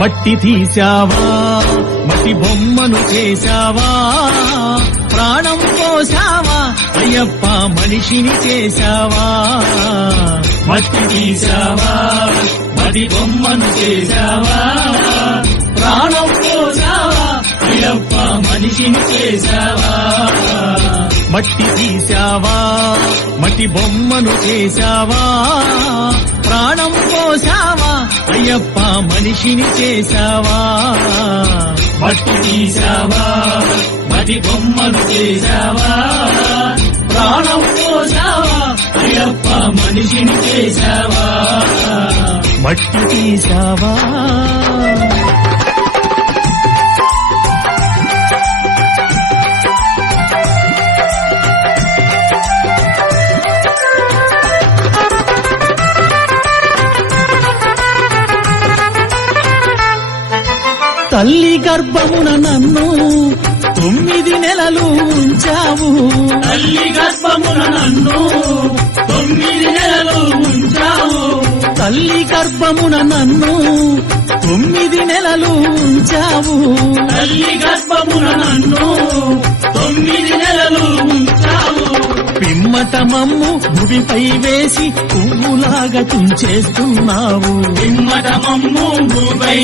మట్టి తీశావా మట్టి బొమ్మను చేశావా ప్రాణం పోసావా అయ్యప్ప మనిషిని చేశావా మట్టి తీశావా మట్టి బొమ్మను చేశావా ప్రాణం పోసావా అయ్యప్ప మనిషిని చేశావా మట్టి తీశావా మట్టి బొమ్మను చేశావా ప్రాణం పోసావా అయ్యప్ప మనిషిని చేశావా మట్టి తీశావా మట్టి బొమ్మను చేశావా ప్రాణం పోసావా అయ్యప్ప మనిషిని చేశావా మట్టి తీశావా తల్లి గర్భమున నన్ను 9 నెలలు ఉంచావు తల్లి గర్భమున నన్ను 9 నెలలు ఉంచావు తల్లి గర్భమున నన్ను 9 నెలలు ఉంచావు తల్లి గర్భమున నన్ను 9 నెలలు ఉంచావు పిమ్మట మమ్ము భూమిపై వేసి పువ్వులాగా తుంచేస్తున్నావు పిమ్మట మమ్ము భూమిపై